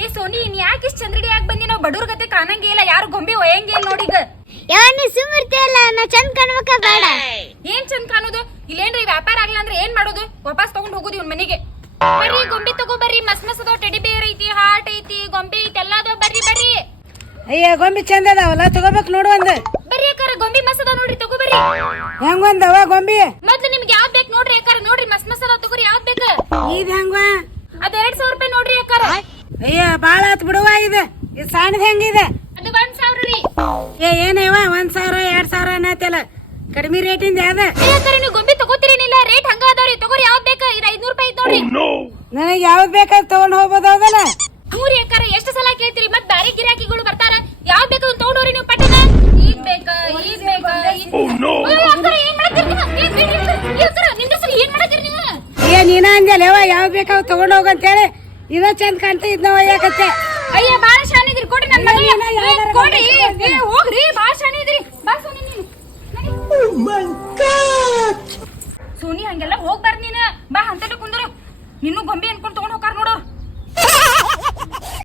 ಏ ಸೋನಿ ನೀ ಯಾಕೆ ಇಷ್ಟ ಚಂದ್ರಡಿ ಯಾಕೆ ಬಂದಿ? ನಾವು ಬಡವ್ರ ಗತೆ ಕಾಣಂಗೇ ಇಲ್ಲ, ಯಾರು ಗೊಂಬೆ ಒಯ್ಯಂಗೇ ಇಲ್ಲ ನೋಡೀಗ. ನೀ ಸುಮ್ಮಿರ್ತಿಯಲ್ಲ, ನಾ ಚಂದ ಕಾಣ್ಬೇಕ ಬೇಡ? ಏನ್ ಚಂದ ಕಾಣೋದು? ಇಲ್ಲೇನ್ರಿ ವ್ಯಾಪಾರ ಆಗ್ಲ ಅಂದ್ರೆ ಏನ್ ಮಾಡೋದು? ವಾಪಸ್ ತಗೊಂಡ್ ಹೋಗುದು ಇವ್ನ ಮನೆಗೆ. ಬರ್ರಿ ಗೊಂಬೆ ತಗೋ ಬರ್ರಿ, ಮಸ್ತ್ ಮಸ್ತ್ ಅದಾವ. ಟೆಡಿ ಬೇರ್ ಐತಿ, ಹಾರ್ಟ್ ಐತಿ, ಗೊಂಬೆ ಐತಿ, ಎಲ್ಲ ಅದಾವ. ಬರ್ರಿ ಬರ್ರಿ. ಅಯ್ಯ ಗೊಂಬಿ ಚಂದ ಅದಾವಲ್ಲ, ತಗೋಬೇಕು ನೋಡು ಒಂದ್. ಬರ್ರಿ ಅಕ್ಕಾರ, ಗೊಂಬೆ ಮಸ್ತ್ ಅದಾವ ನೋಡ್ರಿ, ತಗೋ ಬರ್ರಿ. ಹೆಂಗ್ ಒಂದವ ಗೊಂಬಿ? ಮೊದ್ಲು ನಿಮ್ಗೆ ಯಾವ್ದ್ ಬೇಕು ನೋಡ್ರಿ ಅಕ್ಕಾರ, ನೋಡ್ರಿ ಮಸ್ತ್ ಮಸ್ತ್ ಅದಾವ, ತಗೋರಿ ಯಾವ್ದ್ ಬೇಕು. ಇದ್ ಹೆಂಗ? ಅದ್ 2,000 ರೂಪಾಯಿ ನೋಡ್ರಿ ಅಕ್ಕಾರ. ಅಯ್ಯ ಬಾಳ ಆತ್ ಬಿಡುವ ಇದು. ಇದು ಸಣ್ಣದ ಹೆಂಗಿದೆ? ಅದು 1,000 ರೀ. ಏನೇವ 1,000 2,000 ಅನ್ನತ್ತಲ್ಲ, ಕಡಿಮೆ ರೇಟಿಂದ ಯಾವ್ದ? ಅಕ್ಕಾರ ನೀವು ಗೊಂಬೆ ತಗೋತೀರೇನಿಲ್ಲ, ರೇಟ್ ಹಂಗ ಅದಾವ್ರಿ, ತಗೋರಿ ಯಾವ್ದ್ ಬೇಕು. ಇದು 500 ರೂಪಾಯಿ ಐತ್ ನೋಡ್ರಿ. ನನಗೆ ಯಾವ್ದು ಬೇಕಾದ್ ತಗೊಂಡ್ ಹೋಗ್ಬೋದು ಹೌದಲ್ಲ? ಮೂರಿ ಅಕ್ಕಾರ ಎಷ್ಟು ಸಲ ಕೇಳ್ತೀರಿ? ಮತ್ ಬ್ಯಾರೆ ಗಿರಾಕಿಗಳು ಬರ್ತಾರ, ಯಾವ್ದ್ ಬೇಕು ತಗೊಂಡೋರಿ ನೀವು ಪಟ್ಟಣ. ಈಗ ಬೇಕಾ ಈಗ ಬೇಕಾ? ಅಕ್ಕಾರ ಏನ್ ಮಾಡತ್ತೀರಿ ನೀವು? ಅಕ್ಕಾರ ನಿಮ್ ಹೆಸರು ಏನ್ ಮಾಡತ್ತೀರಿ ನೀವು? ಅಯ್ಯ ನೀನ ಅಂದ್ಯಲ್ಲ ಯವ್ವ, ಯಾವ್ದು ಬೇಕಾವ್ ತಗೊಂಡ್ ಹೋಗಂತೇಳಿ. ಇದ ಚಂದ ಕಾಣ್ತಾ ಇದ್ನ ಒಯ್ಯಾಕತ್ತೆ. ಅಯ್ಯ ಬಾಳ ಶಾನೆ ಇದ್ರಿ, ಕೊಡ್ರಿ ನನ್ನ ಮಗಳಿಗೆ ಕೊಡ್ರಿ. ಹೋಗ್ರಿ, ಬಾಳ ಶಾನೆ ಇದ್ರಿ. ಬಾ ಸೋನಿ ನೀನು. ಸೋನಿ ಹಂಗೆಲ್ಲ ಹೋಗ್ಬಾರ್ದು ನೀನು. ಬಾ ಅಂತಟ ಕುಂದ್ರು. ನಿನ್ನೂ ಗೊಂಬೆ ಅನ್ಕೊಂಡು